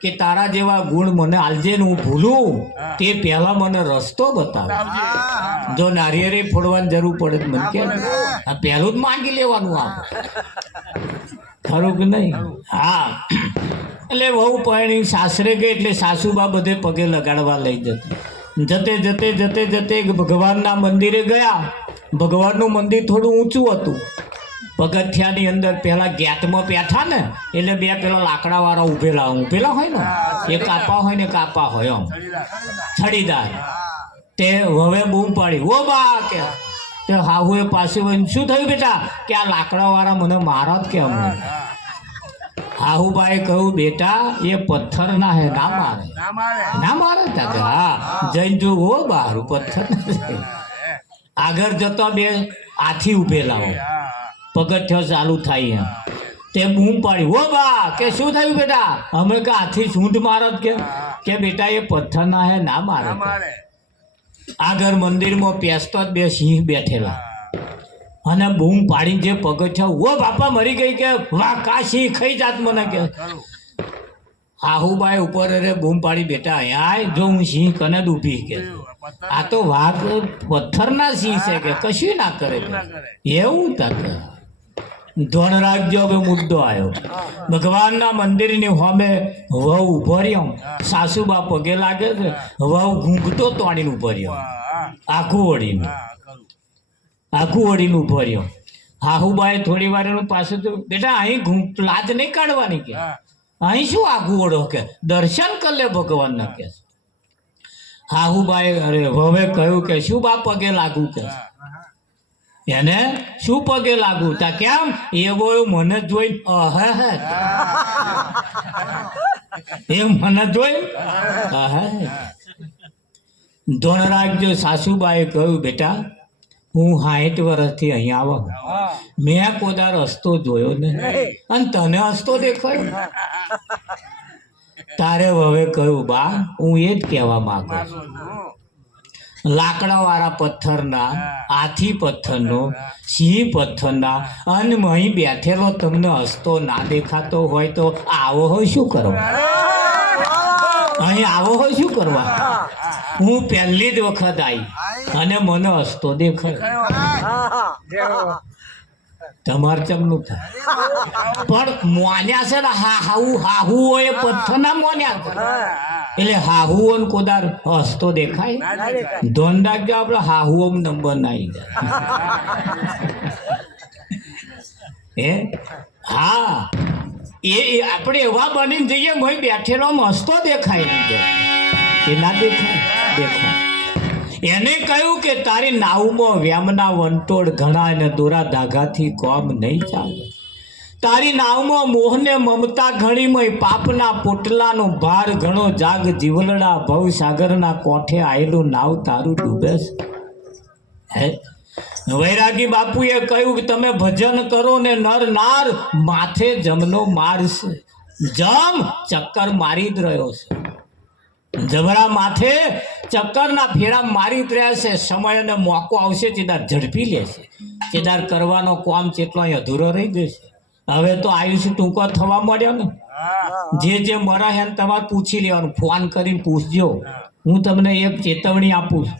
કે તારા જેવા ગુણ મને આલજે ને હું ભૂલું તે પહેલા મને રસ્તો બતાવ આવજે જો નારિયેળે ફોડવાની જરૂર પડે તો મને કે આ પહેલું જ માંગી લેવાનું આપણે ખરું કે નહીં હા એટલે બહુ પરણી સાસરે ગઈ એટલે સાસુબા બધે પગે લગાડવા લઈ જતે ભગવાનના મંદિરે ગયા ભગવાનનું મંદિર થોડું ઊંચું હતું પગથિયાની અંદર પેલા ગેટમાં બેઠા ને એટલે બે પેલા લાકડાવાળા ઊભેલા હોય ને એ કાપા હોય ને કાપા હોય આમ છડીદાર તે હવે બૂમ પાડી ઓ બા કે તે હાહુએ પાસે શું થયું બેટા કે આ લાકડાવાળા મને મારો જ કે હમણાં હાહુબાએ કહ્યું બેટા એ પથ્થરના હે ના મારે ના મારે ના મારે તા કે હા જઈને જો હો બારું પથ્થર આગળ જતા બે હાથી ઉભેલા હોય પગથિયો ચાલુ થાય એમ તે બૂમ પાડી ઓ બા કે શું થયું બેટા અમે કે હાથી સૂંઢ મારો જ કે બેટા એ પથ્થરના હે ના મારે ના મારે આગળ મંદિરમાં પેસતો જ બે સિંહ બેઠેલા અને બૂમ પાડીને જે પગથિયા ઓ બાપા મરી ગઈ કે વાહ કા સિંહ ખાઈ જાત મને કે ખરું હાહુબાઈ ઉપર અરે બૂમ પાડી બેટા અહીંયા આય જો હું સિંહ કને જ ઊભી કે આ તો વાઘ પથ્થરના સિંહ છે કે કશું ના કરે કે એવું તક ધોન રાખજો હવે મુદ્દો આવ્યો ભગવાનના મંદિરની સામે વહુ ઉભો રહ્યો સાસુબા પગે લાગે છે વહુ ઘૂંઘટો તોડીને ઉભો રહ્યો આખું વળીને આખું વળીને ઉભો રહ્યો હાહુબાએ થોડી વાર એનું પાછું તો બેટા અહીં લાજ નહીં કાઢવાની કે અહીં શું આખું ઓળો કે દર્શન કરી લે ભગવાનના કે હાહુબાએ અરે હવે કહ્યું કે શું બા પગે લાગુ કે એને શું પગે લાગુ તા કેમ એવો મને જોઈ એ મને જોઈ ધોણ રાખજો સાસુબાએ કહ્યું બેટા હું 60 વર્ષથી અહીંયા આવા મેં કોદા રસ્તો જોયો ને અને તને રસ્તો દેખાયો તારે હવે કહ્યું બા હું એ જ કહેવા માંગુ લાકડાવાળા પથ્થરના હાથી પથ્થરનો સિંહ પથ્થરના અને અહીં બેઠેલો તમને હસતો ના દેખાતો હોય તો આવો હોય શું કરવા અહીં આવો હોય શું કરવા હું પહેલી જ વખત આવી અને મને હસતો દેખાયો તમારે ચમનું થાય પણ મોન્યા છે ને હાહુઓ એ પથ્થરના મોન્યા છે એટલે હાહુઓ ને કોદાર હસતો દેખાય ધોન રાખજો આપણે હાહુઓ નંબર ના આવી જાય હા એ આપણે એવા બનીને જઈએ ભાઈ બેઠેલો હસતો દેખાય નહીં એ ના દેખાય એને કહ્યું કે તારી નાવમાં વ્યામના વંટોળ ઘણા અને દોરા ધાગાથી કોમ નહીં ચાલે તારી નાવમાં મોહને મમતા ઘણીમય પાપના પોટલાનો ભાર ઘણો જાગ જીવલડા ભવ સાગરના કોઠે આયેલું નાવ તારું ડૂબે છે. હે વૈરાગી બાપુએ કહ્યું કે તમે ભજન કરો ને નર નાર માથે જમનો માર છે. જમ ચક્કર મારી જ રહ્યો છે. જબરા માથે ચક્કરના ફેરા મારી જ રહ્યા છે. સમય અને મોકો આવશે ચેદાર ઝડપી લેશે. ચેદાર કરવાનો કામ ચેટલો અધૂરો રહી જશે. હવે તો આયુષ્ય ટૂંકો થવા મળ્યો ને. જે મરા હે તમારે પૂછી લેવાનું, ફોન કરીને પૂછજો. હું તમને એક ચેતવણી આપું છું.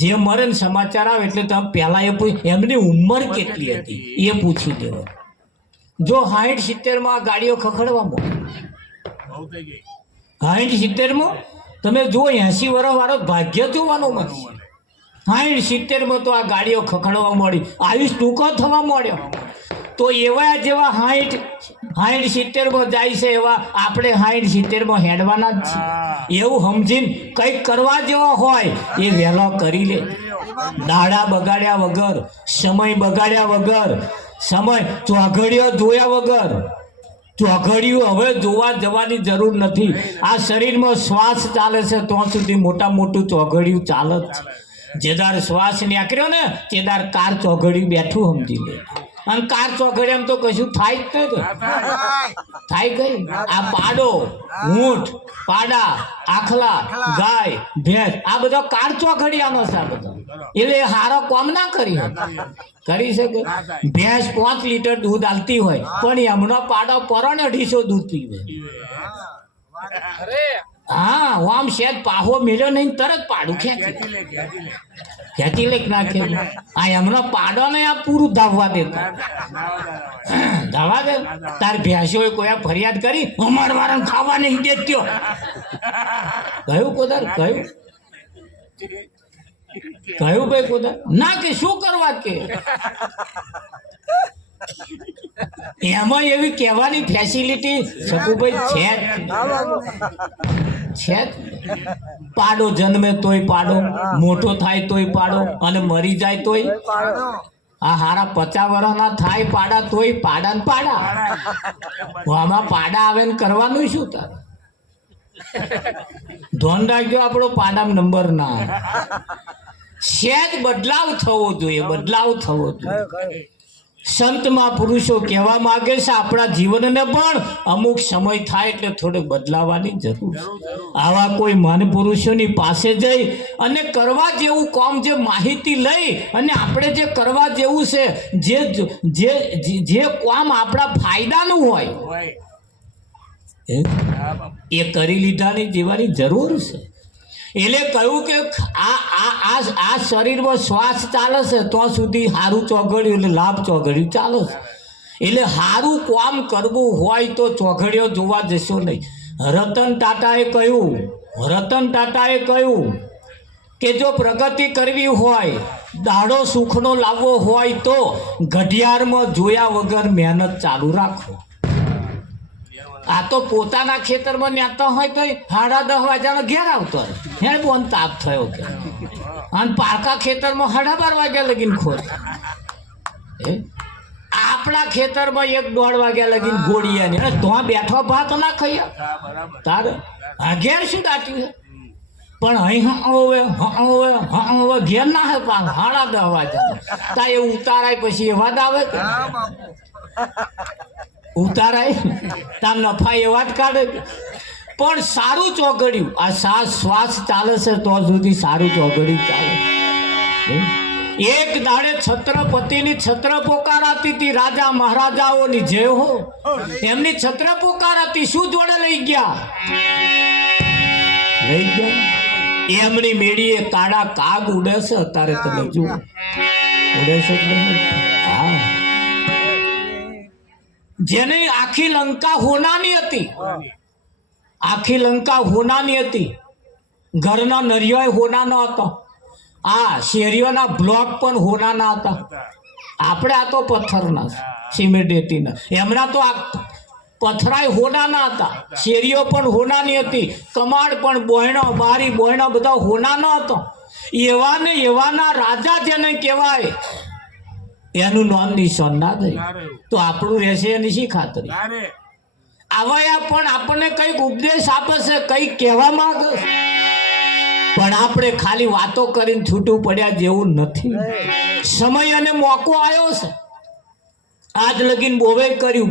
જે મરે ને સમાચાર આવે એટલે તમે પહેલા એમની ઉંમર કેટલી હતી એ પૂછી લેવાનું. જો 60-70 ગાડીઓ ખખડવા મળે, 60-70 તમે જો 80 વર્ષ વાળો ભાગ્ય જોવાનો મળશે. 60-70 તો આ ગાડીઓ ખખડવા મળી, આયુષ ટૂંકો થવા મળ્યો. તો એવા જેવા 60-70 જાય છે એવા આપણે 60-70 હેડવાના જ છીએ. એવું સમજીને કંઈક કરવા જેવો હોય એ વહેલો કરી લે. દાડા બગાડ્યા વગર, સમય બગાડ્યા વગર, સમય ચોઘડીઓ જોયા વગર. ચોઘડિયું હવે જોવા જવાની જરૂર નથી. આ શરીરમાં શ્વાસ ચાલે છે ત્યાં સુધી મોટું ચોઘડિયું ચાલે જ છે. જેદાર શ્વાસ નીકળ્યો ને તેદાર કાર ચોઘડિયું બેઠું સમજી લે. અને કાર ચોઘડિયામાં તો કશું થાય જ નહીં. થાય ગઈ આ પાડો, ઊંટ, પાડા, આખલા, ગાય, ભેંસ આ બધો કાર ચોઘડિયાનો છે. આ બધો એટલે હારો કોમ ના કરી શકે. ભેંસ 5 લીટર દૂધ આલતી હોય પણ એમનો પાડો પરોને 250 દૂધ પીવે. હા આમ શેદ પાહો મેળ્યો નહીં તરત પાડું ખેંચી લે નાખે. આ એમનો પાડો ને આ પૂરું ધાવવા દેતા. ધાવા દે તાર ભેંસો કોઈ ફરિયાદ કરી અમાર વાળા ખાવા નહીં દેત્યો. કયું કોદાર કયું ભાઈ કોદાર ના કે શું કરવા કે એમાં એવી કહેવાની ફેસિલિટી શકુભાઈ છે. પાડો જન્મે તોય પાડો, મોટો થાય તોય પાડો, અને મરી જાય તોય. આ હારા 50 વર્ષના થાય પાડા તોય પાડા ને પાડા. આમાં પાડા આવે ને કરવાનું શું તારે? ધોન રાખજો આપણો પાડામાં નંબર ના આવે. સહેજ બદલાવ થવો જોઈએ, બદલાવ થવો જોઈએ. સંત મહાપુરુષો કહેવા માંગે છે આપણા જીવનને પણ અમુક સમય થાય એટલે થોડે બદલાવાની જરૂર છે. આવા કોઈ મહાન પુરુષોની પાસે જઈ અને કરવા જેવું કામ, જે માહિતી લઈ અને આપણે જે કરવા જેવું છે, જે કામ આપણા ફાયદાનું હોય એ કરી લીધાની જીવવાની જરૂર છે. એટલે કહ્યું કે આ શરીરમાં શ્વાસ ચાલે છે તો સુધી સારું ચોઘડિયું એટલે લાભ ચોઘડિયું ચાલે છે. એટલે સારું કામ કરવું હોય તો ચોઘડિયો જોવા જશો નહીં. રતન ટાટાએ કહ્યું કે જો પ્રગતિ કરવી હોય, દાડો સુખનો લાવવો હોય તો ઘડિયાળમાં જોયા વગર મહેનત ચાલુ રાખો. આ તો પોતાના ખેતરમાં નેતા હોય તો 10:30 વાગ્યાનો ઘેર આવતો હોય. હે બોન તાપ થયો કે અને પારકા ખેતરમાં 12:30 વાગ્યા લગીને ખોર. આપણા ખેતરમાં 1-1:30 વાગ્યા લગીને ગોળીએ ને તો બેઠો ભાત ના ખાઈએ તારે ઘેર શું દાટ્યું છે? પણ અહીં હવે ઘેર ના હે 10:30 વાગ્યા તા એ ઉતારાય પછી એવા જ આવે કે ઉતારાય તાર નફા એવા જ કાઢે. પણ સારું ચોઘડિયું, આ શ્વાસ ચાલે છે તો સુધી સારું ચોઘડિયું ચાલે. એક દાડે છત્રપતિની છત્ર પોકારાતી હતી, રાજા મહારાજાઓની જય હો. એમની છત્ર પોકારાતી, શું જોડે લઈ ગયા? એમની મેળીએ કાળા કાગ ઉડે છે. અત્યારે તમે જુઓ ઉડે છે. હા, જેની આખી લંકા હોનાની હતી, આખી લંકા હોનાની હતી. ઘરના નરિયો હોનાનો હતો, આ શેરીઓના બ્લોક પણ હોનાના હતા. આપણે આ તો પથ્થરના સિમેન્ટેટીના, એમના તો આ પથરાય હોનાના હતા. શેરીઓ પણ હોનાની હતી, કમાડ પણ બોયણો, બારી બોયણો બધા હોનાનો હતો. એવાના રાજા જેને કહેવાય એનું નામ નિશાન ના થઈ ના રહ્યું. તો આપણું રહેશે એની શી ખાતરી? ના રે. આવા પણ આપણને કઈક ઉપદેશ આપે છે, કઈક કહેવા માંગે છે, પણ આપણે ખાલી વાતો કરીને છૂટું પડ્યા જેવું નથી. સમય અને મોકો આવ્યો છે. આજ લગીન બોવે કર્યું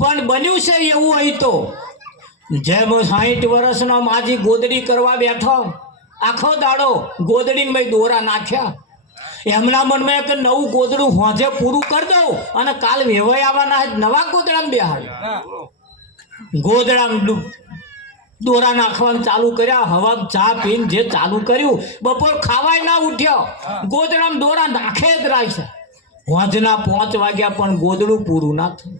પણ બન્યું છે એવું અહીં તો જેમ 60 વર્ષના માજી ગોદડી કરવા બેઠો, આખો દાડો ગોદડીમાં દોરા નાખ્યા. એમના મનમાં કે નવું ગોદડું હોજે પૂરું કરી દઉં અને કાલ વેવાઈ આવવાના નવા ગોદડામાં બેહાડ. ગોદડામાં દોરા નાખવાનું ચાલુ કર્યા. હવા ચા પીને જે ચાલુ કર્યું, બપોર ખાવાય ના ઉઠ્યો, ગોદડામાં દોરા નાખે જ રાખ્યા. હોજના 5 વાગ્યા પણ ગોદડું પૂરું ના થયું.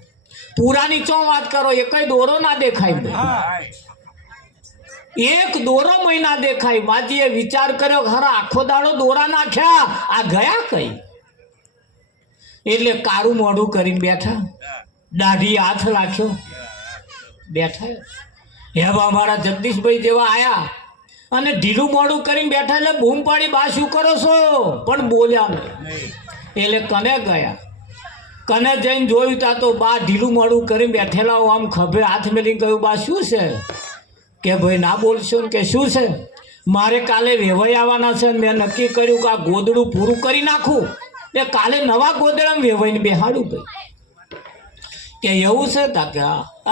પૂરાની ચો વાત કરો, એકય દોરો ના દેખાય. હા. એક દોરો મહિના દેખાય. માજીએ વિચાર કર્યો, ખરા આખો દાડો દોરા નાખ્યા, આ ગયા કઈ? એટલે કાળું મોઢું કરીને બેઠા, દાઢી હાથ રાખ્યો, બેઠા. એવા અમારા જગદીશભાઈ જેવા આયા અને ઢીલું મોઢું કરીને બેઠા. એટલે બૂમ પાડી, બા શું કરો છો? પણ બોલ્યા નહીં. એટલે કને ગયા, કને જઈને જોયું તા તો બા ઢીલું મોઢું કરીને બેઠેલા. આમ ખભે હાથ મેલીને કહ્યું, બા શું છે? કે ભાઈ ના બોલશો ને. કે શું છે? મારે કાલે વેવાઈ આવવાના છે, મેં નક્કી કર્યું કે આ ગોદડું પૂરું કરી નાખું, એ કાલે નવા ગોદડામાં વેવાઈને બેહાડું. ભાઈ કે એવું છે? તા કે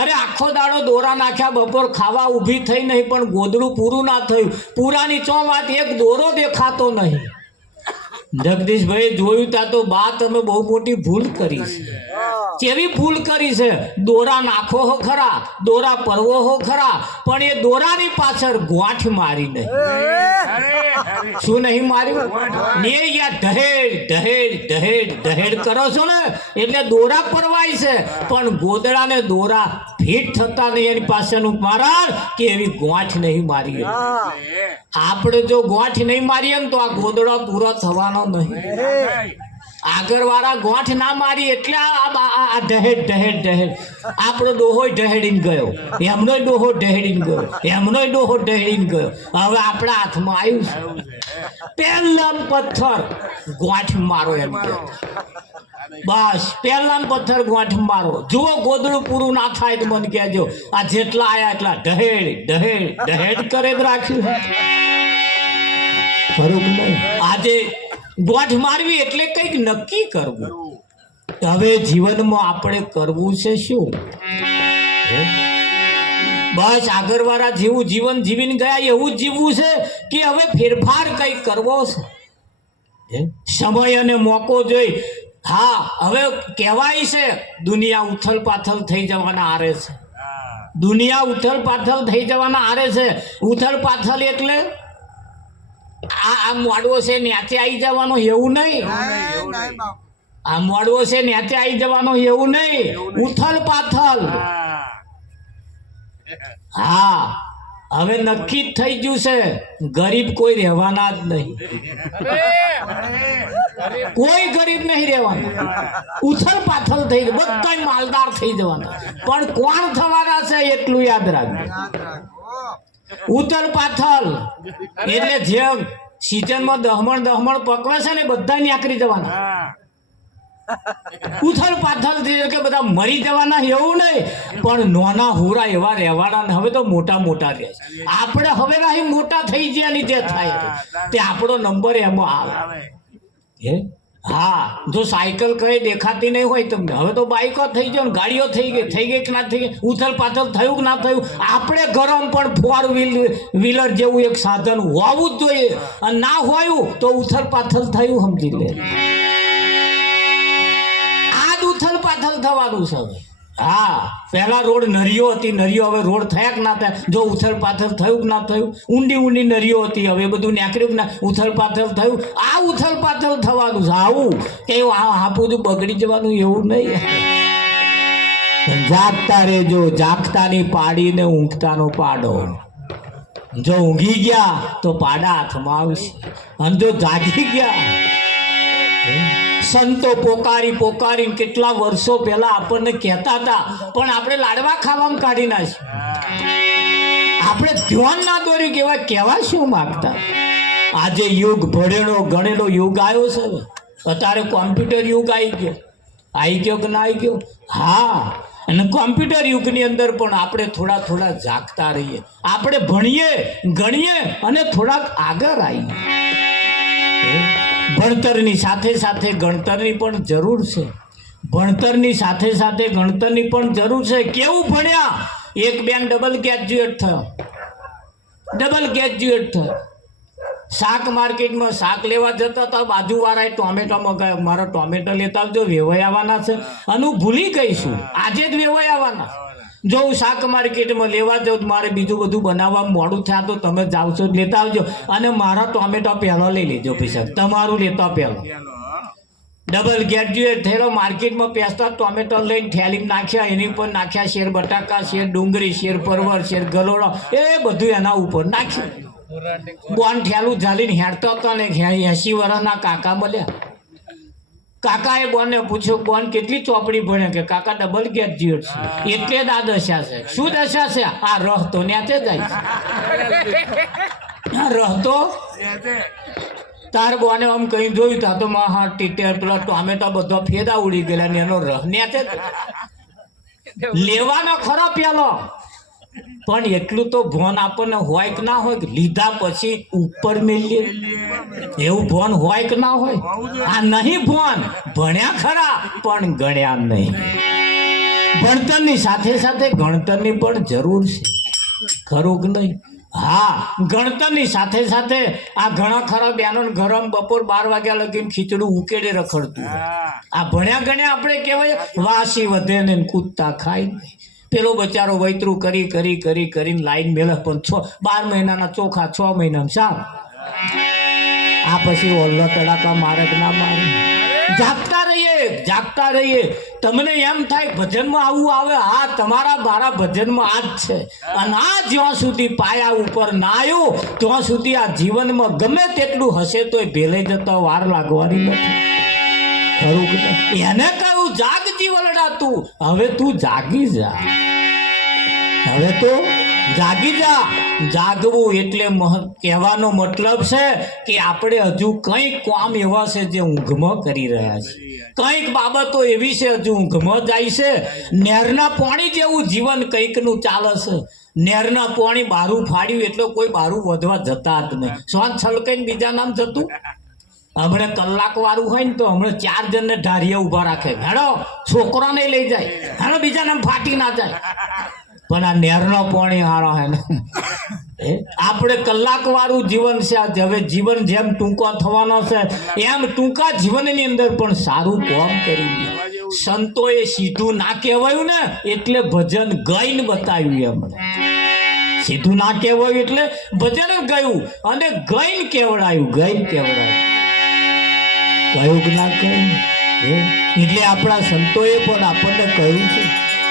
અરે આખો દાડો દોરા નાખ્યા, બપોર ખાવા ઊભી થઈ નહીં પણ ગોદડું પૂરું ના થયું. પૂરાની ચો વાત, એક દોરો દેખાતો નહીં. જગદીશભાઈ જોયું તા તો બા તમે બહુ મોટી ભૂલ કરી છે. કેવી ભૂલ કરી છે? દોરા નાખો હો ખરા, દોરા પરવો હો ખરા, પણ એ દોરાની પાછળ ગોઠ મારી નહીં. શું નહીં માર્યું? ને યા ઢહેડ કરો છો ને એટલે દોરા પરવાય છે, પણ ગોદડાને દોરા ફીટ થતા નહીં. એની પાછળનું મારણ કે એવી ગોઠ નહીં મારી. આપણે જો ગોઠ નહીં મારીએ ને તો આ ગોદડો પૂરો થવાનો નહીં. આગળ વાળા ગોઠ ના મારી એટલે આ ઢહેડ આપણો ડોહો ઢહેડીને ગયો, એમનો ડોહો ઢહેડીને ગયો, એમનો ડોહો ઢહેડીને ગયો. હવે આપણા હાથમાં આવ્યું છે, પહેલા પથ્થર ગોઠ મારો એમ કે. બસ પહેલા પથ્થર ગોઠ મારો. જુઓ ગોદડું પૂરું ના થાય તો મને કહેજો. આ જેટલા આયા એટલા ઢહેડ કરે જ રાખ્યું. બરોબર નહીં? આજે ગોઠ મારવી એટલે કંઈક નક્કી કરવું. હવે જીવનમાં આપણે કરવું છે શું? બસ આગળવાળા જેવું જીવન જીવીને ગયા એવું જ જીવવું છે કે હવે ફેરફાર કંઈક કરવો છે? સમય અને મોકો જોઈ. હા, હવે કહેવાય છે દુનિયા ઉથલ પાથલ થઈ જવાના આરે છે. દુનિયા ઉથલ પાથલ થઈ જવાના આરે છે. ઉથલ પાથલ એટલે આ મોડવો છે ન્યાચે આવી જવાનો એવું નહીં. આ મોડવો છે ન્યાચે આવી જવાનો એવું નહીં. ઉથલ પાથલ. હા, હવે નક્કી જ થઈ ગયું છે, ગરીબ કોઈ રહેવાના જ નહીં. કોઈ ગરીબ નહીં રહેવાના. ઉથલ પાથલ થઈ બધા માલદાર થઈ જવાના. પણ કોણ થવાના છે એટલું યાદ રાખજો. ઉથલ પાથલ એટલે જેમ સિઝનમાં દહમણ પકવે છે ને બધા નીકળી જવાના. ઉથલ પાથલ કે બધા મરી જવાના એવું નહીં, પણ નાના હોરા એવા રહેવાના. હવે તો મોટા રહે છે. આપણે હવે રાહી મોટા થઈ ગયા ની જે થાય તે આપણો નંબર એમાં આવે. હા, જો સાયકલ કઈ દેખાતી નહીં હોય તમને, હવે તો બાઈકો થઈ ગયો, ગાડીઓ થઈ ગઈ કે ના થઈ ગઈ, ઉથલ પાથલ થયું કે ના થયું. આપણે ગરમ પણ 4 વ્હીલર જેવું એક સાધન હોવું જ જોઈએ, અને ના હોયું તો ઉથલ પાથલ થયું સમજી લે. આ ઉથલ પાથલ થવાનું છે હવે. હા, પહેલા રોડ નરીઓ હતી, નરીઓ હવે રોડ થયા કે ના થાય? જો ઉથલ પાથલ થયું કે ના થયું? ઊંડી નરીઓ હતી, હવે બધું નીકળ્યું કે ના? ઉથલ પાથલ થયું. આ ઉથલ પાથલ થવાનું છે. આવું કે બધું બગડી જવાનું એવું નહીં. જાગતા રહેજો, જાગતાની પાડીને ઊંઘતાનો પાડો. જો ઊંઘી ગયા તો પાડા હાથમાં આવશે, અને જો જાગી ગયા. સંતો પોકારીને કેટલા વર્ષો પહેલા આપણને કહેતા હતા, પણ આપણે લાડવા ખાવામાં કાઢી નાખ્યું. આપણે ધ્યાન ના દોર્યું કેવા શું માગતા. આજે યુગ ભણેલો ગણેલો યુગ આવ્યો છે. અત્યારે કોમ્પ્યુટર યુગ આવી ગયો કે ના આવી ગયો? હા, અને કોમ્પ્યુટર યુગની અંદર પણ આપણે થોડા થોડા જાગતા રહીએ, આપણે ભણીએ ગણીએ અને થોડાક આગળ આવીએ. ભણતરની સાથે સાથે ગણતરની પણ જરૂર છે. ભણતરની સાથે સાથે ગણતરની પણ જરૂર છે. કેવું ભણ્યા? એક બેન ડબલ ગ્રેજ્યુએટ થયો. શાક માર્કેટમાં શાક લેવા જતા હતા, બાજુવાળાએ ટોમેટો મગાવ્યો, મારા ટોમેટો લેતા આવજો, વેવાઈ આવવાના છે. અને હું ભૂલી ગઈશું, આજે જ વેવાઈ આવવાના. જો હું શાક માર્કેટમાં લેવા જાઉં, મારે બીજું બધું બનાવવા મોડું થયા તો તમે જાઓ છો લેતા આવજો, અને મારા ટોમેટો પહેલો લઈ લેજો પૈસા, તમારું લેતા પહેલો. ડબલ ગ્રેજ્યુએટ થયેલો માર્કેટમાં પેસતા ટોમેટો લઈને થેલીમાં નાખ્યા, એની ઉપર નાખ્યા શેર બટાકા, શેર ડુંગળી, શેર પરવર, શેર ગલોળો, એ બધું એના ઉપર નાખ્યું. બોન ઠેલું ઝાલીને હેડતો હતો ને 80 વર્ષના કાકા મળ્યા. કાકાએ બોનને પૂછ્યું, બોન કેટલી ચોપડી ભણે? કે કાકા ડબલ ગ્રેજ્યુએટ છે. એટલે જ આ દશા છે. શું દશા છે? આ રહતો ન્યાતે જાય છે. આ રહતો તાર બોને આમ કઈ જોયું તા તો હા ટીટેર પેલા ટોમેટો બધો ફેદા ઉડી ગયેલા ને એનો રહ ન્યાતે લેવાનો ખરો પેલો. પણ એટલું તો ભોન આપણને હોય કે ના હોય? લીધા પછી ઉપર મેલીએ એવું ભોન હોય કે ના હોય? આ નહીં ભોન. ભણ્યા ખરા પણ ગણ્યા નહીં. ભણતરની સાથે સાથે ગણતરની પણ જરૂર છે, ખરું કે નહીં? હા, ગણતરની સાથે સાથે આ ઘણા ખરા બેનો ગરમ બપોર 12 વાગ્યા લગીને ખીચડું ઉકેડે રખડતું. આ ભણ્યા ગણ્યા આપણે કહેવાય વાસી વધે ને કૂદતા ખાય. પેલો બચારો વૈતરું કરી કરી કરી કરીને લાઈન મેળે પણ 12 મહિનાના ચોખા 6 મહિનામાં સાવ. આ પછી ઓલ્લો તડાકા મારે કે ના મારે? જાગતા રહીએ. તમને એમ થાય ભજનમાં આવું આવે? હા, તમારા મારા ભજનમાં આ જ છે. અને આ જ્યાં સુધી પાયા ઉપર ના આવ્યું ત્યાં સુધી આ જીવનમાં ગમે તેટલું હશે તોય ભેલે જતા વાર લાગવાની નથી, ખરું કે? એને કહ્યું જાગ જીવલડા તું. હવે તું જાગી જા. હવે તો જાગી જા. જાગવું એટલે કહેવાનો મતલબ છે કે આપણે હજુ કંઈક કામ એવા છે જે ઊંઘમાં કરી રહ્યા છે, કંઈક બાબતો એવી છે હજુ ઊંઘમાં જાય છે. નહેરના પાણી જેવું જીવન કંઈકનું ચાલે છે. નહેરના પાણી બારું ફાડ્યું એટલે કોઈ બારું વધવા જતા જ નહીં. શ્વાસ છલકાઈને બીજા નામ જતું. હમણાં કલાક વાળું હોય ને તો હમણાં 4 જણને ઢારીએ ઊભા રાખે, હેડો છોકરાને લઈ જાય, હેડો બીજા નામ ફાટી ના જાય. પણ આ નહેરનો પાણી હારો હે ને. આપણે કલાક વાળું જીવન છે. હવે જીવન જેમ ટૂંકો થવાનો છે એમ ટૂંકા જીવનની અંદર પણ સારું કામ કર્યું. સંતોએ સીધું ના કહેવાયું ને એટલે ભજન ગાઈને બતાવ્યું. એમણે સીધું ના કહેવાયું એટલે ભજન ગયું અને ગાઈને કેવડાયું. કહ્યું કે ના કહ્યું? એટલે આપણા સંતોએ પણ આપણને કહ્યું છે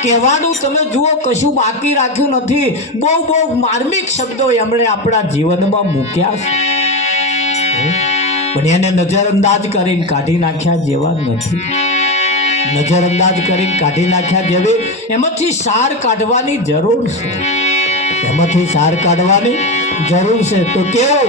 કહેવાનું. તમે જુઓ, કશું બાકી રાખ્યું નથી. બહુ માર્મિક શબ્દો એમણે આપણા જીવનમાં મૂક્યા છે, પણ એને નજરઅંદાજ કરીને કાઢી નાખ્યા જેવા નથી. નજરઅંદાજ કરીને કાઢી નાખ્યા જેવી. એમાંથી સાર કાઢવાની જરૂર છે. તો કેવો